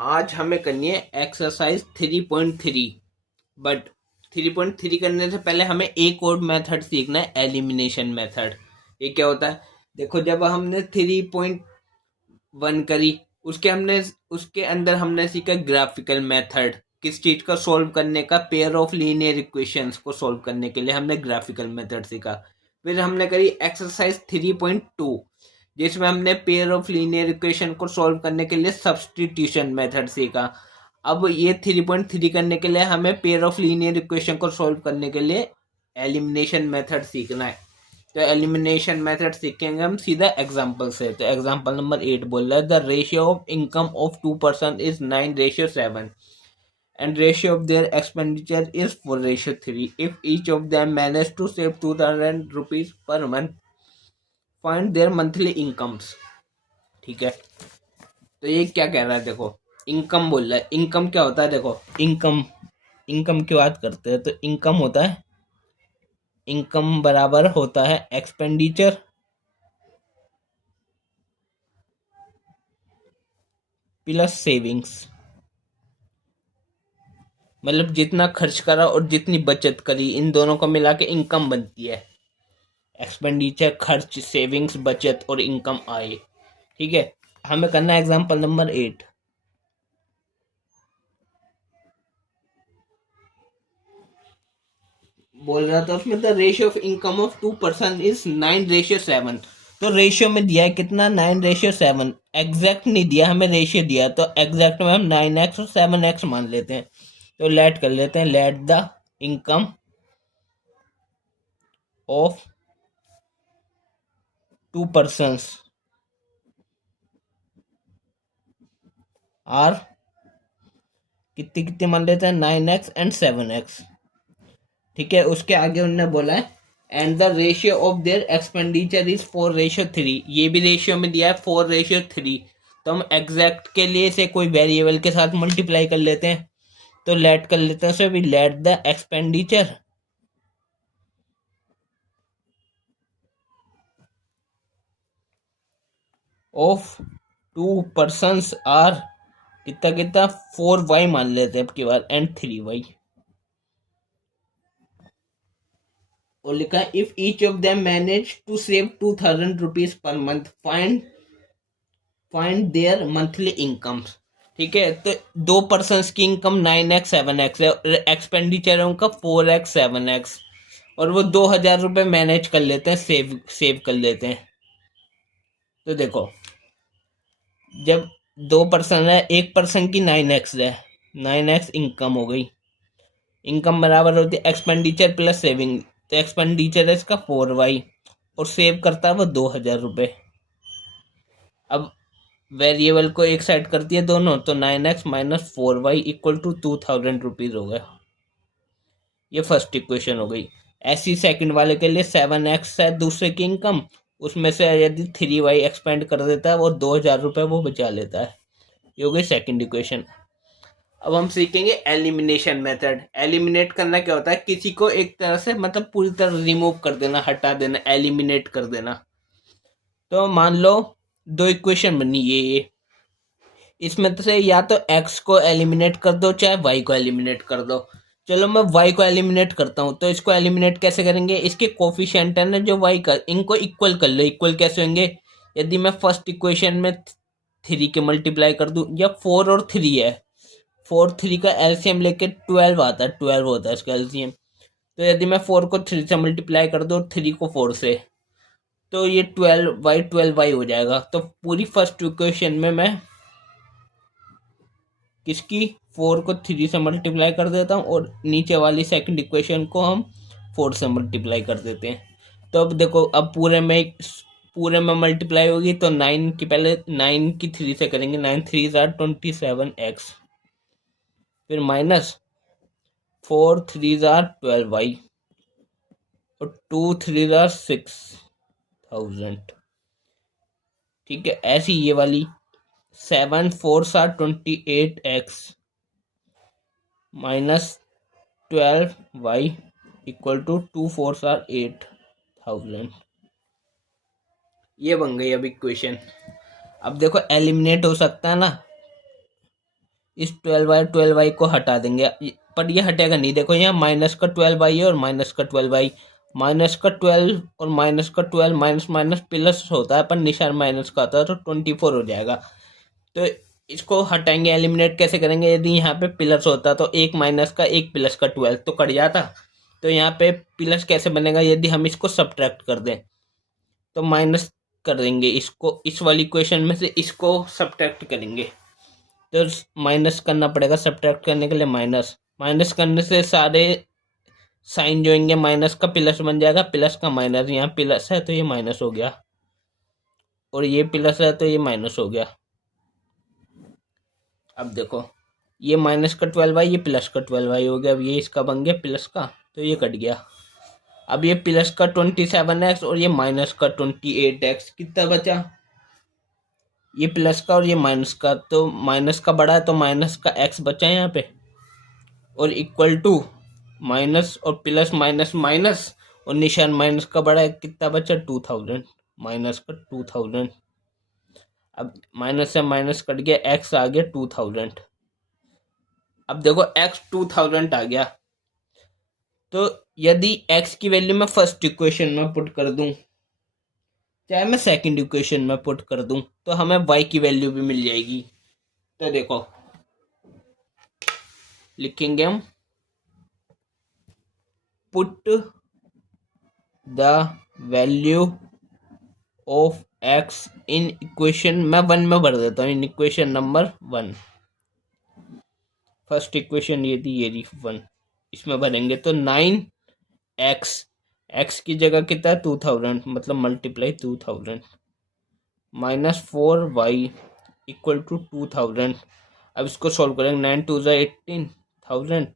आज हमें करनी है एक्सरसाइज 3.3। बट 3.3 करने से पहले हमें एक और मेथड सीखना है, एलिमिनेशन मेथड। ये क्या होता है? देखो, जब हमने 3.1 करी, उसके अंदर हमने सीखा ग्राफिकल मेथड। किस चीज को सॉल्व करने का? पेयर ऑफ लीनियर इक्वेशंस को सॉल्व करने के लिए हमने ग्राफिकल मेथड सीखा। फिर हमने करी एक्सरसाइज 3.2, जिसमें हमने पेयर ऑफ लीनियर इक्वेशन को सॉल्व करने के लिए सब्स्टिट्यूशन मेथड सीखा। अब ये 3.3 करने के लिए हमें पेयर ऑफ लीनियर इक्वेशन को सॉल्व करने के लिए एलिमिनेशन मेथड सीखना है। तो एलिमिनेशन मेथड सीखेंगे हम सीधा एग्जांपल से। तो एग्जांपल नंबर 8 बोल रहा है, the ratio of income of 2 person is 9:7 and ratio of their expenditure is 4:3. If each of them manage to save 2000 rupees per month, find their monthly incomes. ठीक है, तो ये क्या कह रहा है? देखो, इनकम बोल रहा है। इनकम क्या होता है? देखो, इनकम की बात करते हैं तो इनकम होता है, इनकम बराबर होता है एक्सपेंडिचर प्लस सेविंग्स। मतलब जितना खर्च करा और जितनी बचत करी, इन दोनों को मिला के इनकम बनती है। एक्सपेंडिचर, खर्च, सेविंग्स, बचत और इनकम आए। ठीक है, हमें करना है एग्जांपल नंबर 8। बोल रहा था उसमें, the ratio of income of 2 person is 9:7। तो रेशियो में दिया है कितना? 9:7। एग्जैक्ट नहीं दिया, हमें रेशियो दिया, तो एग्जैक्ट में हम 9x और 7x मान लेते हैं। तो लेट कर लेते हैं, let the income of 2 persons are कितनी कितनी मान लेते हैं? 9x and 7x। ठीक है, उसके आगे उन्होंने बोला है and the ratio of their expenditure is 4:3। ये भी रेशियो में दिया है 4:3। तो हम एग्जैक्ट के लिए इसे कोई वेरिएबल के साथ मल्टीप्लाई कर लेते हैं। तो लेट कर लेते हैं, सो भी let the expenditure of 2 persons are कितना कितना 4y मान लेते हैं अब की बार, एंड 3y। और लिखा है if each of them manage to save 2000 rupees per month, find their monthly income. ठीक है, तो 2 पर्सन की इनकम 9x 7x है, एक्सपेंडिचर है उनका 4x 7x, और वो 2000 रुपये मैनेज कर लेते हैं, सेव कर लेते हैं। तो देखो, जब 2 पर्सन है, 1 पर्सन की 9x है, 9x इनकम हो गई। इनकम बराबर होती है एक्सपेंडिचर प्लस सेविंग। तो एक्सपेंडिचर है इसका 4y, और सेव करता है वो 2000 रुपये। अब वेरिएबल को एक साइड कर दिए दोनों, तो 9x minus 4y equal to 2000 rupees हो गया। ये फर्स्ट इक्वेशन हो गई। ऐसी सेकंड वाले के लिए 7x है दूसरे की इनकम, उसमें से यदि 3y एक्सपेंड कर देता है वो 2000 रुपये वो बचा लेता है। ये हो गई सेकंड इक्वेशन। अब हम सीखेंगे एलिमिनेशन मेथड। एलिमिनेट करना क्या होता है? किसी को एक तरह से, मतलब पूरी तरह रिमूव कर देना, हटा देना, एलिमिनेट कर देना। तो मान लो दो इक्वेशन बनी ये, इसमें तो से या तो x को एलिमिनेट कर दो चाहे y को एलिमिनेट कर दो। चलो मैं y को एलिमिनेट करता हूँ। तो इसको एलिमिनेट कैसे करेंगे? इसके कोफिशिएंट है ना जो y का, इनको इक्वल कर लो। इक्वल कैसे होंगे? यदि मैं फर्स्ट इक्वेशन में 3 के मल्टीप्लाई कर दूं, या 4 और 3 है, 4 3 का एलसीएम लेके 12 आता है, 12 होता है इसका एलसीएम। तो यदि मैं 4 को 3 से मल्टीप्लाई कर दूं और 3 को 4 से, तो ये 12y हो जाएगा। तो पूरी फर्स्ट इक्वेशन में मैं किसकी 4 को 3 से मल्टीप्लाई कर देता हूँ, और नीचे वाली सेकंड इक्वेशन को हम 4 से मल्टीप्लाई कर देते हैं। तो अब देखो, अब पूरे में मल्टीप्लाई होगी, तो 9 की पहले 9 की 3 से करेंगे, 9 3 27x, फिर माइनस 4 3 12y, और 2 3 6000। ठीक है, ऐसी ये वाली 7 4 28x minus 12y equal to 2 4 8000। ये बन गई अब इक्वेशन। अब देखो, एलिमिनेट हो सकता है ना, इस 12y को हटा देंगे, पर ये हटेगा नहीं। देखो यहाँ माइनस का 12y है और माइनस का 12y, माइनस का 12 और माइनस का 12, माइनस माइनस प्लस होता है पर निशान माइनस का आता है, तो 24 हो जाएगा। तो इसको हटाएंगे, एलिमिनेट कैसे करेंगे? यदि यहाँ पे प्लस होता तो एक माइनस का एक प्लस का 12 तो कट जाता। तो यहाँ पे प्लस कैसे बनेगा? यदि हम इसको सब्ट्रैक्ट कर दें तो माइनस कर देंगे इसको, इस वाली इक्वेशन में से इसको सब्ट्रैक्ट करेंगे तो माइनस करना पड़ेगा। सब्ट्रैक्ट करने के लिए माइनस, माइनस करने से सारे साइन जो होंगे माइनस का प्लस बन जाएगा, प्लस का माइनस, यहाँ प्लस है तो ये माइनस हो गया और ये प्लस है तो ये माइनस हो गया। अब देखो ये माइनस का 12y, ये प्लस का 12y हो गया। अब ये इसका बन गया प्लस का, तो ये कट गया। अब ये प्लस का 27x और ये माइनस का 28x, कितना बचा? ये प्लस का और ये माइनस का, तो माइनस का बड़ा है तो माइनस का x बचा है यहाँ पे, और इक्वल टू माइनस और प्लस माइनस माइनस और निशान माइनस का बड़ा है, कितना बचा? 2000, माइनस का 2000। अब माइनस से माइनस कट गया, x आ गया 2000। अब देखो x 2000 आ गया, तो यदि x की वैल्यू मैं फर्स्ट इक्वेशन में पुट कर दूं चाहे मैं सेकंड इक्वेशन में पुट कर दूं तो हमें y की वैल्यू भी मिल जाएगी। तो देखो लिखेंगे हम, put the value of x in equation, मैं 1 में भर देता हूँ, इन इक्वेशन नंबर 1। फर्स्ट इक्वेशन ये थी, ये 1, इसमें भरेंगे तो 9x, x की जगह कितना है 2000, मतलब multiply 2000, minus 4y equal to 2000। अब इसको सॉल्व करेंगे, 9 2 18,000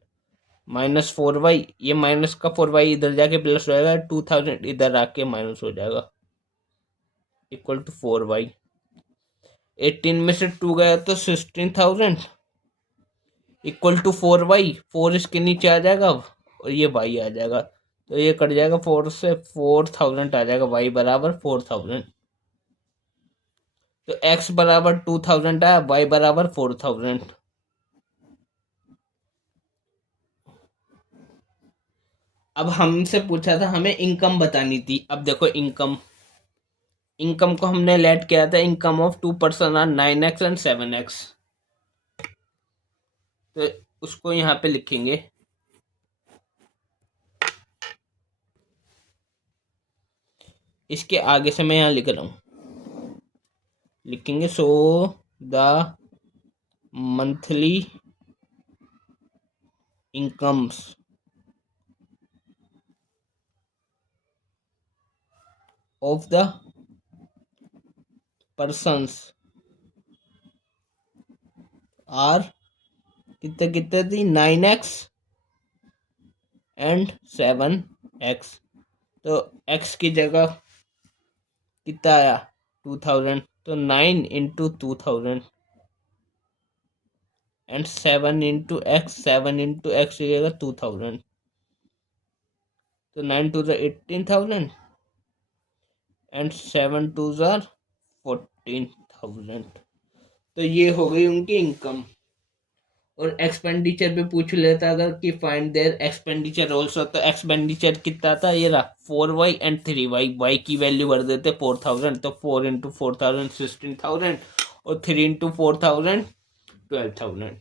माइनस 4y, ये माइनस का 4y इधर जाके प्लस हो जाएगा, 2000 इधर आके माइनस हो जाएगा, इक्वल टू 4y। 18 में से 2 गया तो 16,000 इक्वल टू 4y, 4 इसके नीचे आ जाएगा और ये y आ जाएगा, तो ये कट जाएगा 4 से, 4000 आ जाएगा, y बराबर 4000। तो x बराबर 2000 आया, y बराबर 4000। अब हमसे पूछा था हमें इनकम बतानी थी। अब देखो इनकम, इनकम को हमने लेट किया था, income of 2 person are 9x and 7x, तो उसको यहाँ पे लिखेंगे। इसके आगे से मैं यहाँ लिख रहा हूँ, लिखेंगे so the monthly incomes of the persons are कितने कितने थी 9x एंड 7x, तो x की जगह कितना आया 2000, तो 9 into 2000 and 7 into x, 7 into x की जगह 2000, तो 9 2 18,000 एंड 7 2 14,000। तो ये हो गई उनकी इनकम। और एक्सपेंडिचर भी पूछ लेता अगर कि फाइंड देयर एक्सपेंडिचर ऑल्सो, तो एक्सपेंडिचर कितना था, ये रहा 4y एंड 3y, y की वैल्यू भर देते 4000, तो 4 इंटू 4000 16,000 और 3 इंटू 4000 12,000।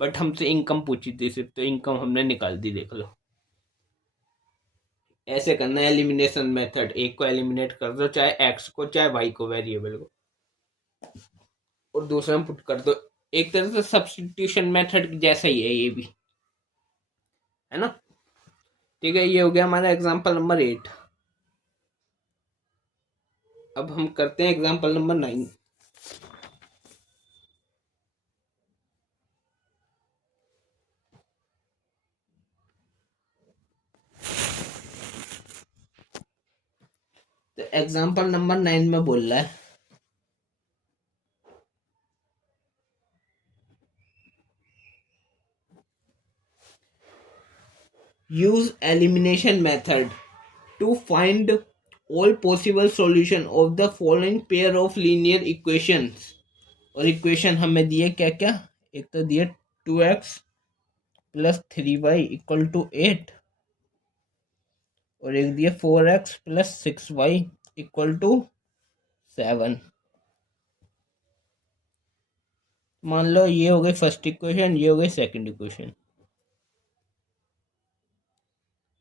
बट हमसे इनकम पूछी थी सिर्फ, तो इनकम हमने निकाल दी, देख लो। ऐसे करना है एलिमिनेशन मेथड, एक को एलिमिनेट कर दो, चाहे एक्स को चाहे वाई को, वेरिएबल को, और दूसरा में पुट कर दो। एक तरह से सब्स्टिट्यूशन मेथड जैसा ही है ये भी, है ना। ठीक है, ये हो गया हमारा एग्जांपल नंबर 8। अब हम करते हैं एग्जांपल नंबर 9। तो एग्जांपल नंबर 9 में बोल रहा है, use elimination method to find all possible solution of the following pair of linear equations। और इक्वेशन हमें दिए क्या क्या, एक तो दिया 2x plus 3y equal to 8 और एक दिया 4x plus 6y equal to 7। मान लो ये हो गई फर्स्ट इक्वेशन, ये हो गई सेकंड इक्वेशन।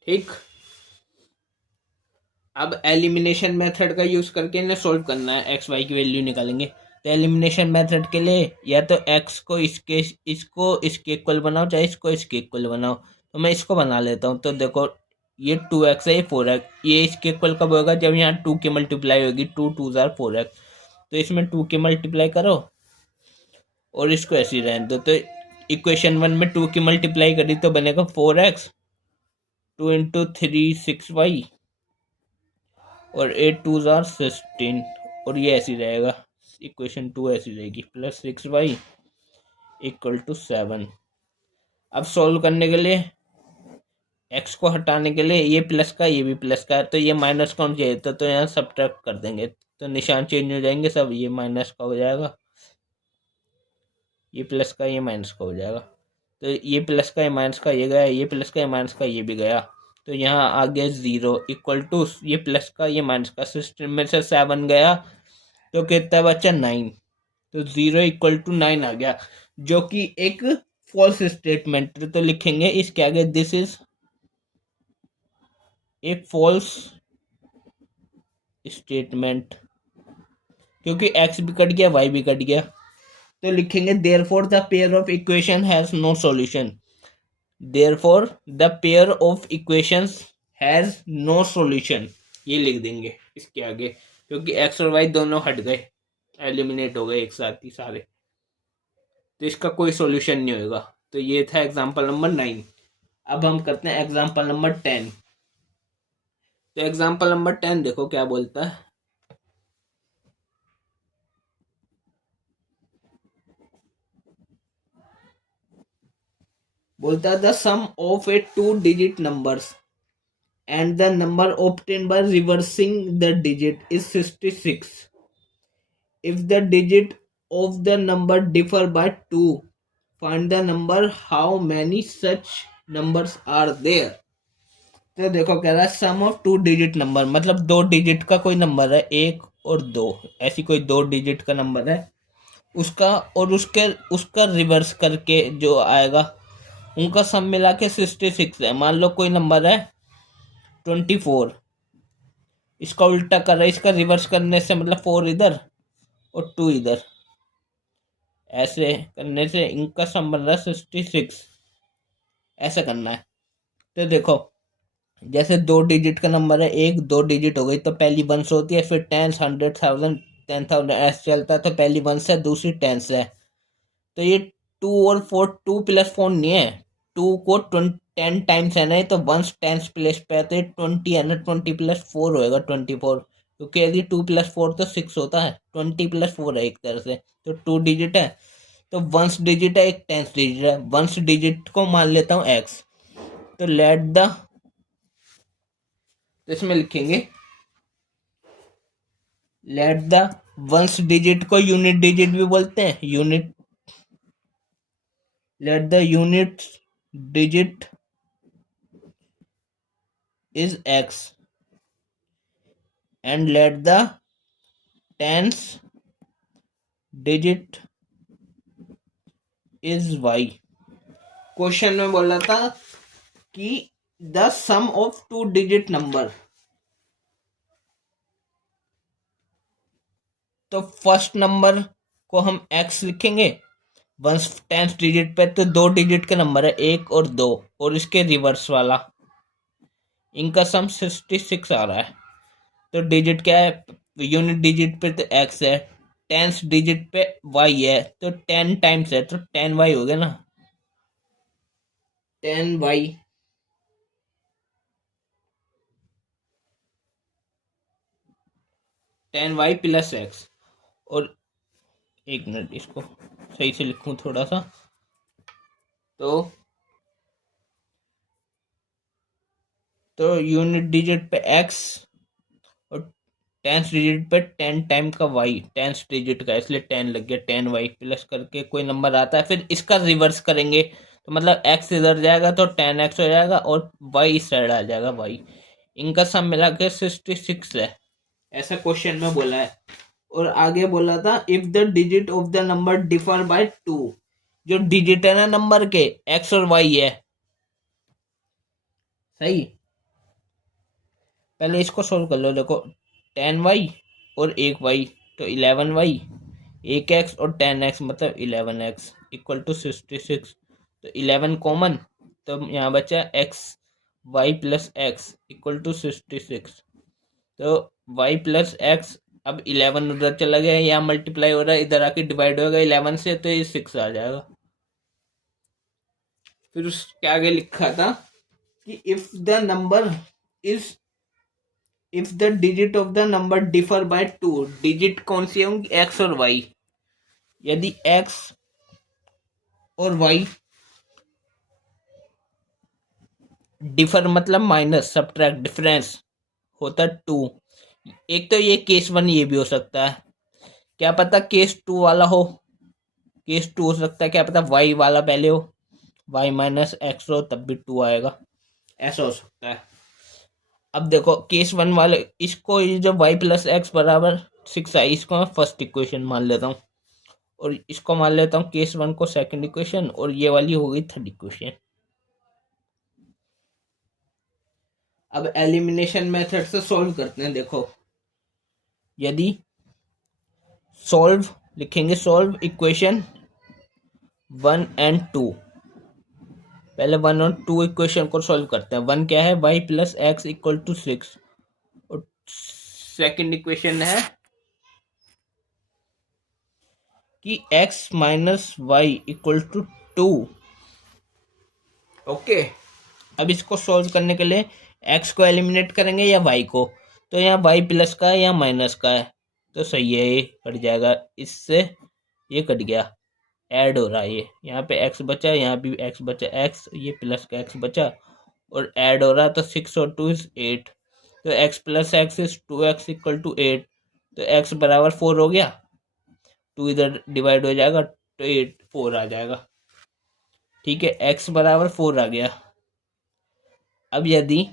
ठीक, अब एलिमिनेशन मेथड का यूज करके इन्हें सोल्व करना है, एक्स वाई की वैल्यू निकालेंगे। तो एलिमिनेशन मेथड के लिए या तो एक्स को इसके इक्वल बनाओ, चाहे इसको इसके इक्वल बनाओ। तो मैं इसको बना लेता हूँ। तो देखो ये 2x है, ये 4x, ये इसके इक्वल कब होगा, जब यहाँ 2 की मल्टीप्लाई होगी, 2 2 जार 4x। तो इसमें 2 की मल्टीप्लाई करो और इसको ऐसे ही रहने दो। तो इक्वेशन 1 में 2 की मल्टीप्लाई करी तो बनेगा 4x, 2 इंटू 3 6y और 8 2 जार 16 और ये ऐसी रहेगा। इक्वेशन 2 ऐसी रहेगी, प्लस 6y इक्वल टू 7। अब सॉल्व करने के लिए x को हटाने के लिए ये प्लस का ये भी प्लस का है, तो ये माइनस का होना चाहिए था, तो यहाँ सब्ट्रैक्ट कर देंगे तो निशान चेंज हो जाएंगे सब, ये माइनस का हो जाएगा, ये प्लस का ये माइनस का हो जाएगा। तो ये प्लस का ये माइनस का ये गया, ये प्लस का ये माइनस का ये भी गया। तो यहाँ आ गया 0 इक्वल टू ये प्लस का ये माइनस का, सिस्टम में से 7 गया तो कितना बचा 9। तो 0 इक्वल टू 9 आ गया, जो कि एक फॉल्स स्टेटमेंट। तो लिखेंगे इसके आगे दिस इज एक फॉल्स स्टेटमेंट, क्योंकि x भी कट गया y भी कट गया। तो लिखेंगे therefore the pair of equation has no solution. Therefore the pair of equations has no solution, ये लिख देंगे इसके आगे, क्योंकि x और y दोनों हट गए, एलिमिनेट हो गए एक साथ ही सारे, तो इसका कोई सॉल्यूशन नहीं होगा। तो ये था एग्जांपल नंबर 9। अब हम करते हैं एग्जांपल नंबर 10। तो एग्जांपल नंबर 10 देखो क्या बोलता है। बोलता है the sum of a 2 digit numbers and the number obtained by reversing the digit is 66. If the digit of the number differ by 2, find the number how many such numbers are there. तो देखो कह रहा है सम of 2 digit number, मतलब 2 डिजिट का कोई number है, 1 और 2, ऐसी कोई 2 डिजिट का नंबर है उसका, और उसका रिवर्स करके जो आएगा उनका सम मिला के 66 है। मान लो कोई नंबर है 24, इसका उल्टा कर रहा है, इसका रिवर्स करने से मतलब 4 इधर और 2 इधर, ऐसे करने से इनका सम बन रहा है 66। ऐसा करना है। तो देखो जैसे 2 डिजिट का नंबर है, एक 2 डिजिट हो गई तो पहली 1 से होती है, फिर 10 100 1000 10,000 ऐसे चलता है, तो पहली 1 से दूसरी 10 से है। तो ये 2 और 4 2 प्लस 4 नहीं है, 2 को 10 टाइम्स है ना, तो 1 10 प्लेस पे है, तो ये 20 है ना, 20 प्लस 4 होएगा 24, क्योंकि यदि 2 प्लस 4 तो 6 होता है, 20 प्लस 4 है एक तरह से, तो 2 डिजिट है, तो 1 डिजिट है, एक 10 डिजिट है। 1 डिजिट को मान लेता हूँ x, तो इसमें लिखेंगे लेट द 1 डिजिट को यूनिट डिजिट भी बोलते हैं, unit, let the unit digit is x and let the tens digit is y। Question में बोला था कि the sum of 2 digit number, तो फर्स्ट नंबर को हम x लिखेंगे, 1 10 डिजिट पे, तो 2 डिजिट के नंबर है 1 और 2, और इसके रिवर्स वाला इनका सम 66 आ रहा है। तो डिजिट क्या है, यूनिट डिजिट पे तो x है, टेंस डिजिट पे y है, तो 10 टाइम्स है, तो 10y हो गया ना, 10y 10y प्लस x। और एक मिनट इसको सही से लिखूं थोड़ा सा, तो यूनिट डिजिट पे x और टेंथ डिजिट पे 10 टाइम का वाई, टेंथ डिजिट का, इसलिए 10 लग गया, 10 वाई प्लस करके कोई नंबर आता है, फिर इसका रिवर्स करेंगे तो मतलब एक्स इधर जाएगा तो 10x हो जाएगा और वाई इस साइड आ जाएगा वाई। इनका सम मिला के 66 है, ऐसा क्वेश्चन में बोला है। और आगे बोला था if the digit of the number differ by 2, जो डिजिट है ना नंबर के, एक्स और वाई है, सही। पहले इसको सोल्व कर लो, देखो 10y और एक वाई तो 11y, एक एक्स और 10x मतलब 11x इक्वल टू 66। तो 11 कॉमन, तो यहाँ बचा x, y plus x equal to 66। तो y प्लस एक्स, अब 11 उधर चला गया, यहाँ मल्टीप्लाई हो रहा है, इधर आके डिवाइड होगा 11 से, तो ये 6 आ जाएगा। फिर उसके आगे लिखा था कि if the number is, if the digit of the number differ by 2, digit कौन सी होंगी, एक्स और वाई। यदि एक्स और वाई डिफर मतलब माइनस, सब्ट्रैक्ट, डिफरेंस होता 2। एक तो ये केस 1 ये भी हो सकता है, क्या पता केस 2 वाला हो, केस 2 हो सकता है, क्या पता वाई वाला पहले हो, वाई माइनस एक्स हो तब भी 2 आएगा, ऐसा हो सकता है। अब देखो केस 1 वाले, इसको ये जो वाई प्लस एक्स बराबर 6 आई, इसको मैं फर्स्ट इक्वेशन मान लेता हूँ, और इसको मान लेता हूँ केस 1 को सेकंड इक्वेशन, और ये वाली हो गई थर्ड इक्वेशन। अब एलिमिनेशन मेथड से सॉल्व करते हैं। देखो यदि सॉल्व लिखेंगे, सॉल्व इक्वेशन 1 एंड 2, पहले 1 और 2 इक्वेशन को सॉल्व करते हैं। 1 क्या है, y plus x equal to 6, और सेकंड इक्वेशन है कि x minus y equal to 2। Okay, अब इसको सॉल्व करने के लिए x को एलिमिनेट करेंगे या y को, तो यहाँ y प्लस का है या माइनस का है, तो सही है, ये कट जाएगा, इससे ये कट गया, ऐड हो रहा है, ये यहाँ पे x बचा, यहाँ भी x बचा, x ये प्लस का x बचा और ऐड हो रहा, तो 6 और 2 इज 8, तो x plus x is 2x equal to 8, तो x बराबर 4 हो गया, 2 इधर डिवाइड हो जाएगा तो 8 4 आ जाएगा। ठीक है, x बराबर 4 आ गया। अब यदि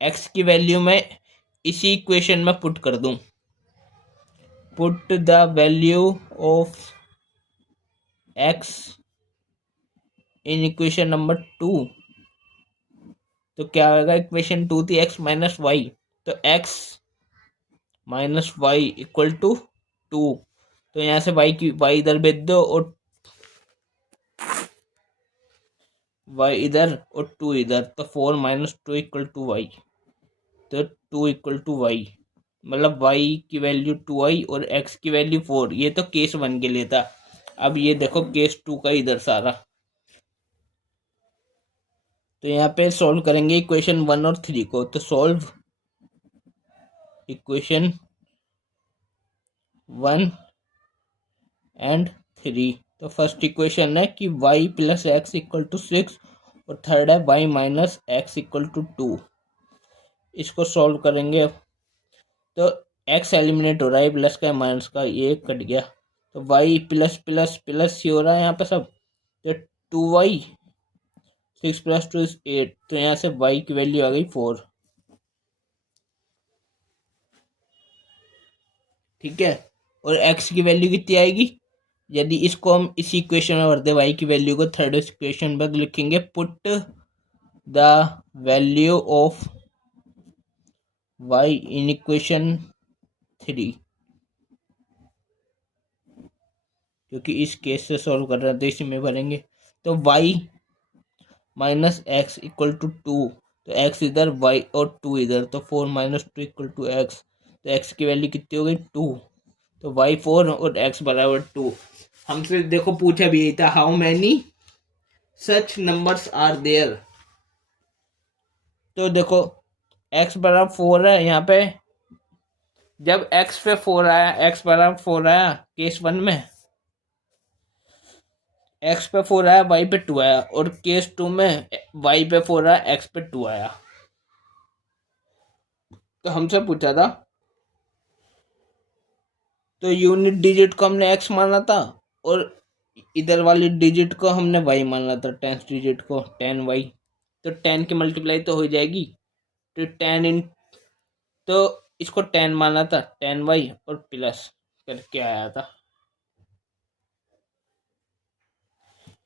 x की वैल्यू मैं इसी इक्वेशन में पुट कर दूं, put the value of x in equation number 2, तो क्या होगा, इक्वेशन 2 थी x माइनस वाई, तो x minus y equal to 2, तो यहाँ से y इधर भेज दो और y इधर और 2 इधर, तो 4 माइनस 2 इक्वल टू वाई, तो 2 इक्वल टू वाई, मतलब y की वैल्यू 2i और x की वैल्यू 4। ये तो केस 1 के लिए था। अब ये देखो केस 2 का इधर सारा, तो यहाँ पे सॉल्व करेंगे इक्वेशन 1 और 3 को, तो सॉल्व इक्वेशन 1 एंड 3। तो फर्स्ट इक्वेशन है कि y plus x equal to 6, और थर्ड है y minus x equal to 2। इसको सॉल्व करेंगे अब, तो x एलिमिनेट हो रहा है, प्लस का माइनस का, ये कट गया, तो y प्लस प्लस प्लस ही हो रहा है यहाँ पे सब, तो 2y, 6 प्लस 2 इज 8, तो यहाँ से y की वैल्यू आ गई 4। ठीक है, और x की वैल्यू कितनी आएगी, यदि इसको हम इसी इक्वेशन में भर दे, y की वैल्यू को थर्ड इक्वेशन पर लिखेंगे, put the value of y in equation 3, क्योंकि इस केस से सॉल्व कर रहे हैं तो इसी में भरेंगे, तो y minus x equal to 2, तो x इधर y और 2 इधर, तो 4 माइनस 2 इक्वल टू x, तो x की वैल्यू कितनी हो गई 2, तो y 4 और x बराबर 2। हमसे देखो पूछा भी यही था, how many such numbers are there, तो देखो x बराबर 4 है, यहाँ पे जब x पे 4 आया, x बराबर 4 आया केस 1 में, x पे 4 आया, y पे 2 आया, और केस 2 में y पे 4 आया, x पे 2 आया। तो हमसे पूछा था तो यूनिट डिजिट को हमने x माना था और इधर वाली डिजिट को हमने y माना था, 10th डिजिट को 10y। तो 10 की मल्टीप्लाई तो हो जाएगी, तो 10 इन, तो इसको 10 माना था, 10y और प्लस करके आया था,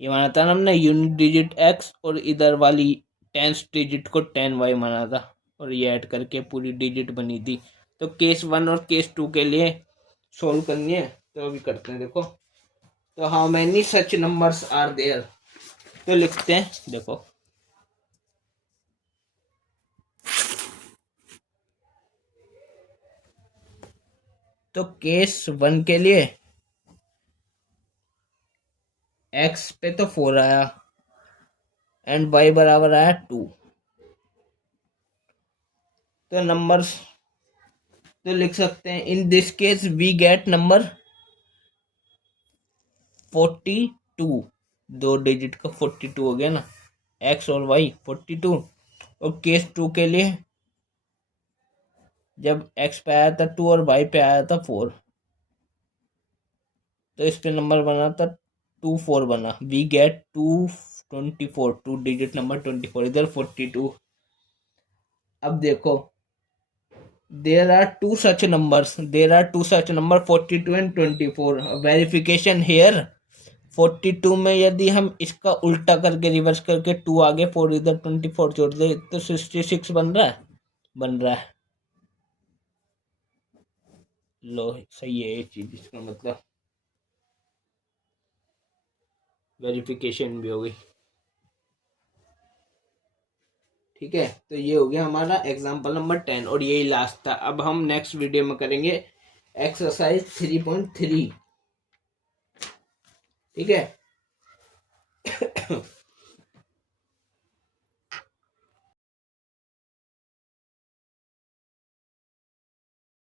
ये माना था हमने यूनिट डिजिट x और इधर वाली 10th डिजिट को 10y माना था और ये ऐड करके पूरी डिजिट बनी थी। तो केस 1 और केस 2 के लिए सोल्व करनी है, तो अभी करते हैं। देखो, तो how many such numbers are there, तो लिखते हैं। देखो, तो केस 1 के लिए x पे तो 4 आया एंड y बराबर आया 2। तो नंबर्स तो लिख सकते हैं, in this case we get number 42, 2 डिजिट का 42 हो गया ना, x और y 42। और केस 2 के लिए जब x पे आया था 2 और y पे आया था 4, तो इस पे नंबर बना था 24 बना, वी गेट 224, 2 डिजिट नंबर 24, इधर 42। अब देखो, there are two such numbers 42 and 24, verification here. 42 में यदि हम इसका उल्टा करके रिवर्स करके 2 आगे 4 इधर 24 जोड़ दे तो 66 बन रहा है। लो, सही है ये चीज, इसका मतलब वेरिफिकेशन भी हो गई। ठीक है, तो ये हो गया हमारा एग्जाम्पल नंबर 10 और यही लास्ट था। अब हम नेक्स्ट वीडियो में करेंगे एक्सरसाइज 3.3। ठीक है।